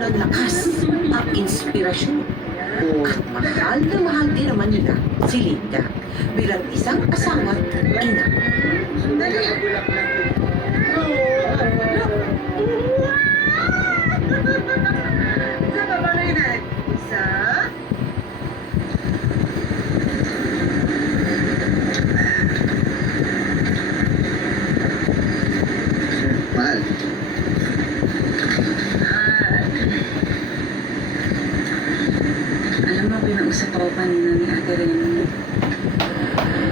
ng lakas at inspirasyon. At mahal na mahal din naman nila si Linda bilang isang asawa at ina. Sa baba kayo na isa. Mahal. Alam mo, pinausap ako kanina ni Ate Remy.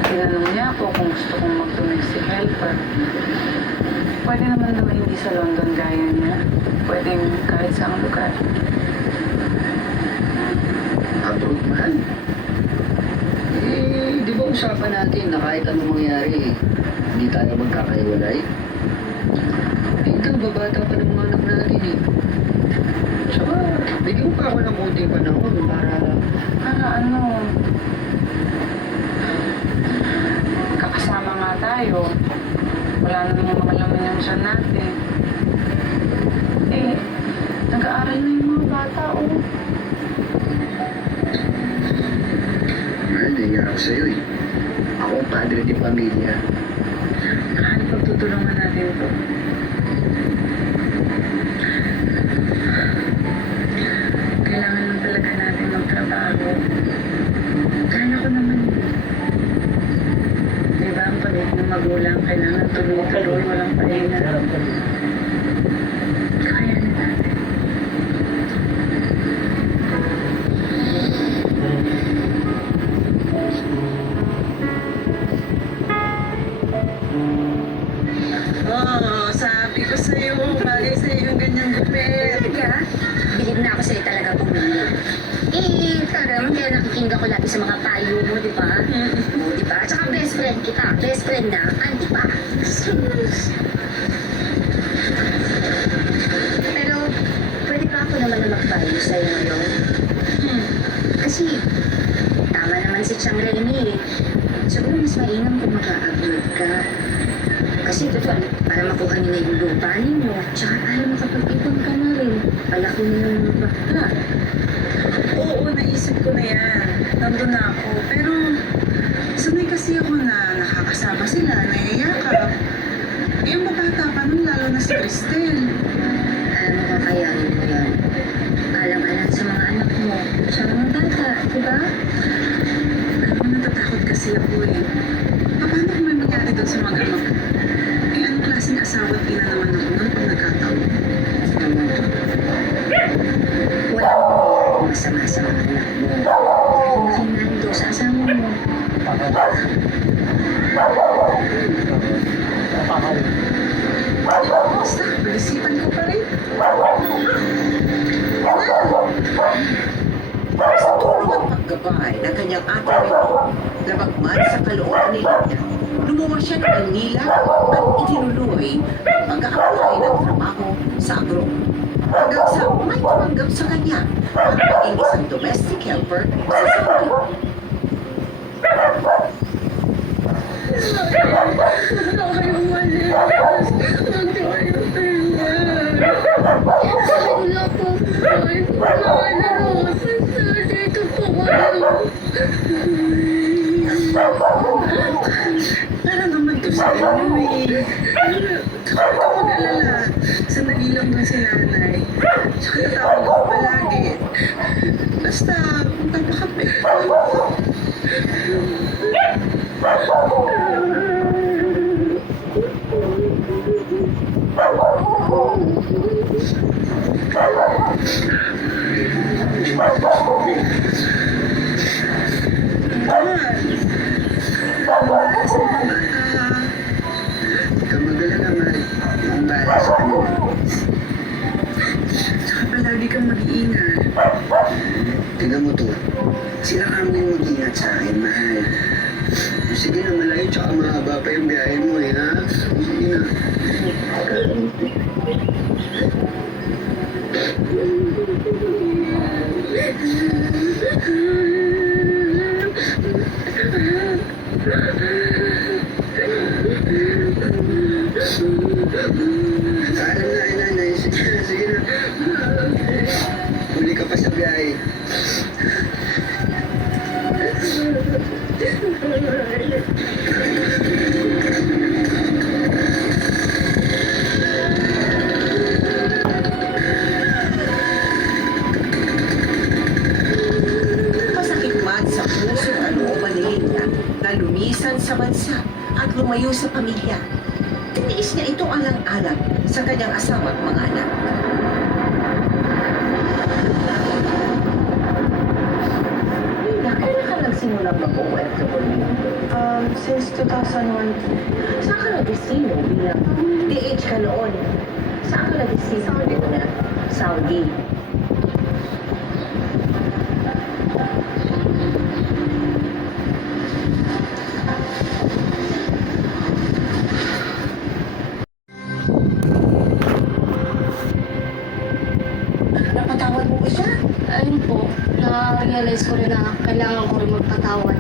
Tinanong niya ako kung gusto kong mag-domestic helper. Pwede naman hindi sa London gaya niya. Pwede kahit sa ang lugar. Abroad, mahal. Di ba usapan natin na kahit anong mangyari, hindi tayo magkakaiwalay? Ikaw, babata pa ng mga anak natin eh. Tsaka, bigyan pa ako ng konting panahon para... Kakasama nga tayo. Wala naman mga laman yung siya natin. Nag-aaral na yung mga bata, oh. Mahal, nahiya ako sa'yo eh. Ako ang padre di pamilya. Ano pagtutulungan natin to? Kailangan lang talaga natin magtrabaho. Kaya ko naman yun. Diba ang pag-ibig ng magulang, kailangan tuloy-tuloy, walang pahinga. Kaya na natin. Sabi ko sa'yo, bagay sa'yo yung ganyang gupit. Talaga? Bilib na ako sa'yo talaga pumili. Talagang kaya nakikinig ako lagi sa mga payo mo, di ba? O, di ba? Tsaka best friend kita. Best friend na, auntie pa. Pero, pwede pa ako naman na magpayo sa'yo ngayon. Kasi, tama naman si Chang Remy eh. Siguro mas mainam kung mag-a-upload ka. Kasi total, para makuha niyo na yung lupa ninyo, tsaka para makapag-ipon ka na rin. Palaki na yung baka. Oo, naisip ko na yan. Nandun na ako. Pero, sanay kasi ako na nakakasama sila, nayayakap. Eh, yung mabata pa nun, lalo na si Cristel. Alam mo, kakayanin mo yan. Alang-alang sa mga anak mo, sa mga bata, di ba? Alam mo, natatakot kasi ako eh. Paano kung may magyari doon sa mga anak ko? Eh, anong klaseng asawa at ina naman ako nun pag nagkataon? Wala mo masama sa mga anak mo. Dahil nando sa asawa mo. Basta, balisipan ko pa rin. Sa tulong at paggabay ng kanyang ate Remy, labagman sa kalooban ni Linda, lumuwas siya ng Manila at itinuloy ang pag-a-apply ng trabaho sa agro. Hanggang sa may tumanggap sa kanya at maging isang domestic helper sa Saudi. Wala po. Wala po. Dito po kayo. Para naman to sa inyo eh. Huwag ka mag-alala. Sandali lang doon si nanay. Tsaka natawag ko palagi. Basta, magpapakape. Ikaw mag-alala, mahal. Ang bahala sa kanila. Tsaka palagi kang mag-iingat. Tingnan mo to. Sila kami yung mag-ingat sa akin, mahal. Sige na, malayo tsaka mahaba pa yung biyahe mo eh, ha? Sige na. Alam na, nanay. Sige na, sige na. eh. Masakit man sa puso at looban ni Linda na lumisan sa bansa at lumayo sa pamilya. Tiniis niya ito alang-alang sa kanyang asawa at mga anak. Linda, kailan ka nagsimulang mag-OFW? Since 2001, Saan ka nag-destino bilang DH ka noon? Saan ka nag-destino? Saudi na. Saudi. Napatawad mo ba siya? Ayun po, na-realize ko rin na kailangan ko rin magpatawad.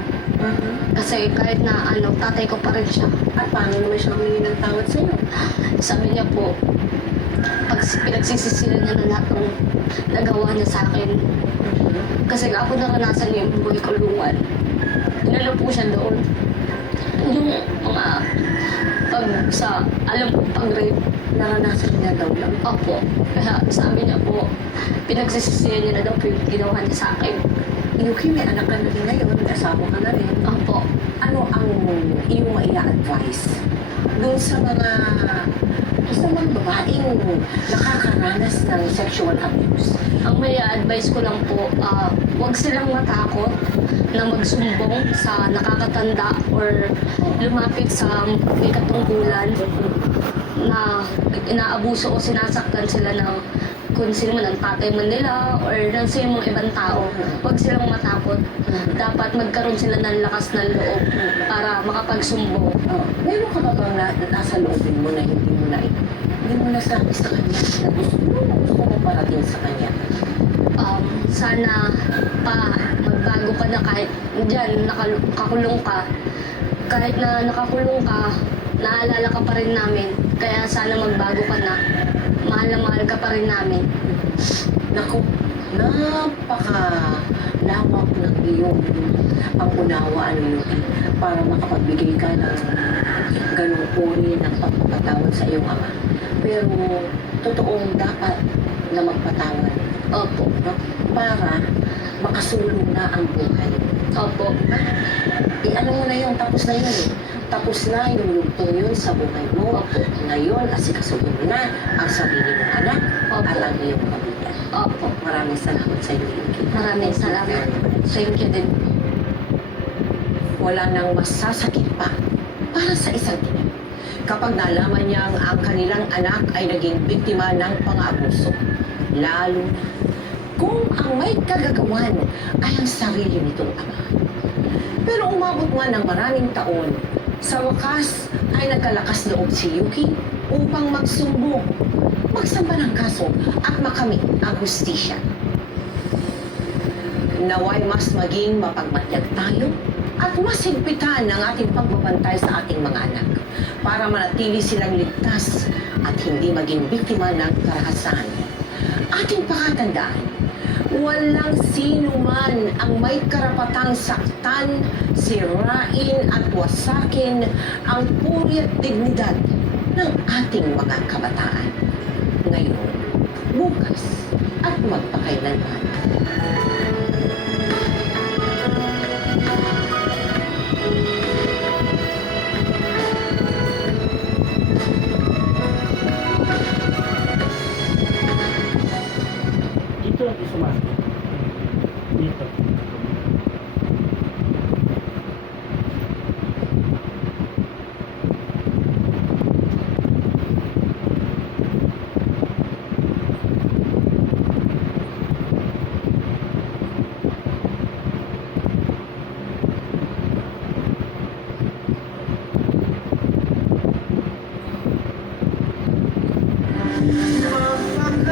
Kasi kahit na tatay ko pa rin siya. At paano naman siya humingi ng tawad sa'yo? Sabi niya po, pag pinagsisisihan niya na lahat ng nagawa niya sa akin. Kasi ako naranasan niya yung buhay kulungan. Inalo po siya doon. Yung mga alam ko, pag-rape. Naranasan niya daw yun? Opo. Kaya sabi niya po, pinagsisisihan niya na daw po yung ginawa niya sa akin. Yuki, may anak ka na rin ngayon, may asawa ka na rin. Opo. Ano ang iyong maia-advise doon sa mga babaeng nakakaranas ng sexual abuse? Ang may advice ko lang po, huwag silang matakot na magsumbong sa nakakatanda or lumapit sa may katungkulan na inaabuso o sinasaktan sila ng kung sino man ang tatay man nila or ng sino mga ibang tao. Huwag silang matakot. Dapat magkaroon sila ng lakas ng loob para makapagsumbong. Meron ka ba bang nasa loobin mo na hindi mo nasabi sa kanya na gusto mo parating sa kanya? Sana magbago ka na kahit dyan nakakulong ka. Kahit na nakakulong ka, naalala ka pa rin namin. Kaya sana magbago ka na. Mahal na mahal ka pa rin namin. Naku, napaka-lawak ng iyong pangunawaan niyo para makapagbigay ka ng ganong uri ng pagpapatawad sa iyong ama. Pero, totoong dapat na magpatawad. Opo. No? Para makasulong na ang buhay. Opo. Ano mo na yun, tapos na yun eh. Tapos na yung lugtong yun sa buhay mo. Opo. Ngayon, asikasuhin mo na ang sarili mong anak Opo. at ang iyong pamilya. Opo. Maraming salamat sa iyo, Yuki. Maraming salamat. Thank you din. Wala nang masasakit pa para sa isang ina kapag nalaman niyang ang kanilang anak ay naging biktima ng pang-abuso. Lalo na kung ang may kagagawan ay ang sarili nitong ama. Pero umabot man ng maraming taon, sa wakas ay nagkalakas loob si Yuki upang magsumbong, magsamba ng kaso at makamit ang hustisya. Naway mas maging mapagmatyag tayo at mas higpitan ang ating pagbabantay sa ating mga anak para manatili silang ligtas at hindi maging biktima ng karahasan. Ating pakatandaan, walang sino man ang may karapatang saktan, sirain at wasakin ang puri at dignidad ng ating mga kabataan. Ngayon, bukas at magpakailanman. Dito ang isumasin. Dito.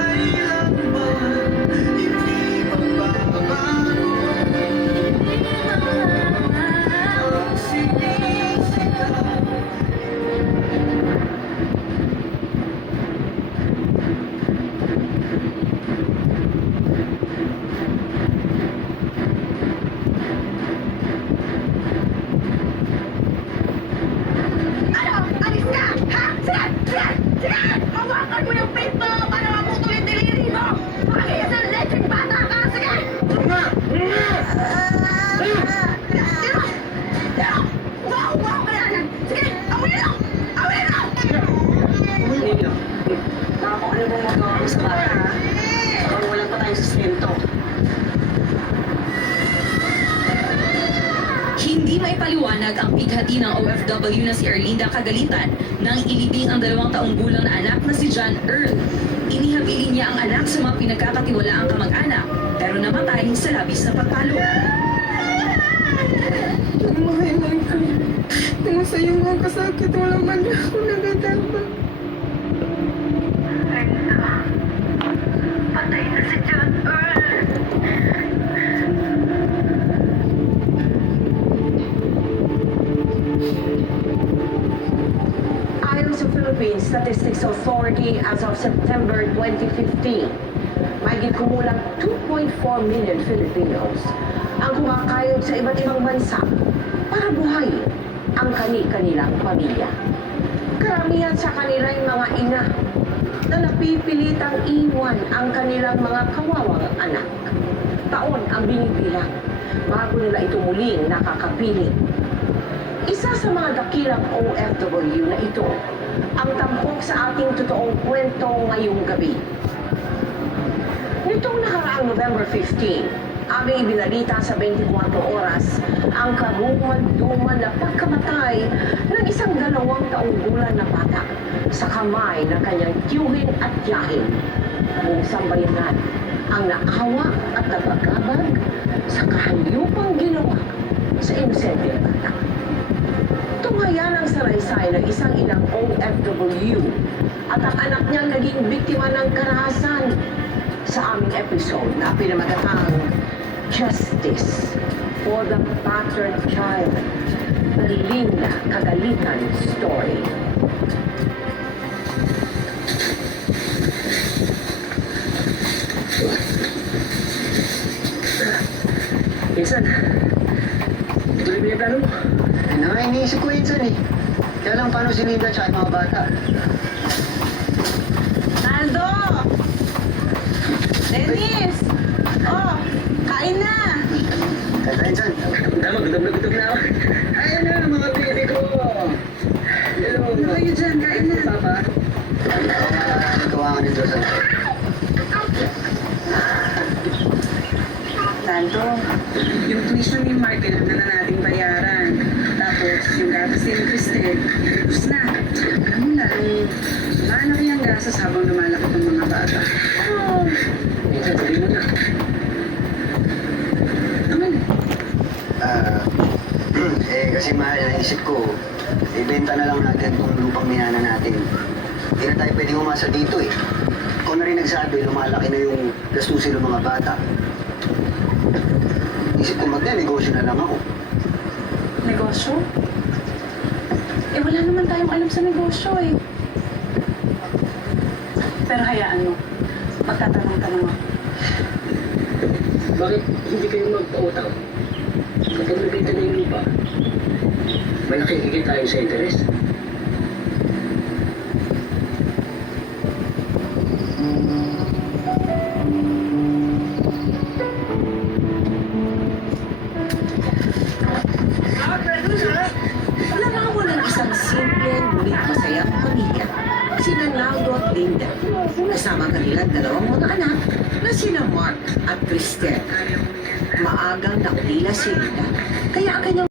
Mapakailanman, hindi Nagpaliwanag ang pighati ng OFW na si Erlinda Kagalitan nang ilibing ang 2 taong gulang na anak na si John Earl. Inihabili niya ang anak sa mga pinagkakatiwalaang kamag-anak pero namatay sa labis na pagpalo. Namahalan ko. Kung sa iyo mga kasakit, wala man ako nagatamba. Patay na si John Earl. Ayon sa Philippine Statistics Authority as of September 2015, may kumulang 2.4 million Filipinos ang kumakayod sa iba't ibang bansa para buhayin ang kani-kanilang pamilya. Karamihan sa kanilang mga ina na napipilitang iwan ang kanilang mga kawawang anak. Taon ang binibilang bago nila ito muling nakakapiling. Isa sa mga dakilang OFW na ito ang tampok sa ating totoong kwento ngayong gabi. Nitong nakaraang November 15, aming ibinalita sa 24 oras ang karuman-duman na pagkamatay ng isang 2 taong gulang na bata sa kamay ng kanyang tiyuhin at tiyahin. Buong sambayanan ang naawa at nagpagabag sa kahayupang ginawa sa inosente na bata. Tunghayan ang salaysay ng isang inang OFW at ang anak niya naging biktima ng karahasan sa aming episode na pinamagatang Justice for the Battered Child, the Linda Kagalitan Story. Insan, tuloy mo yung plano mo. Ay na nga, iniisip ko Insan eh. Kaya lang paano si Linda at mga bata? Naldo! Dennis! Oh, kain na! Kaya Insan, tama, gutom na ako. Ayun na, mga baby ko. Hello. Ano kayo dyan? Kain na. Papa. Nagawa ka nito sa... Naldo, yung tuition ni Mark, kailangan na nating bayaran. Tapos, yung gatas ni Cristel, tapos na. Alam mo lang, malaki ang gastos habang lumalaki ng mga bata. Insan, tuloy mo na. Naman eh. Kasi mahal, naisip ko, ibenta na lang natin kung lupang minana natin. Hindi na tayo pwede umasa dito eh. Ikaw na rin nagsabi, lumalaki na yung gastusin ng mga bata. Isip ko magne-negosyo na lang ako. Negosyo? Eh, wala naman tayong alam sa negosyo eh. Pero hayaan mo, magtatanong-tanong ako. Bakit hindi kayo magpautang? Kapag nabita na yung lupa, malaki higit tayo sa interes. Larawan ng isang simple ngunit masayang pamilya, sina Naldo at Linda, kasama ang kanilang 2 mga anak na sina Mark at Cristel. Maagang naulila si Linda, kaya ang kanyang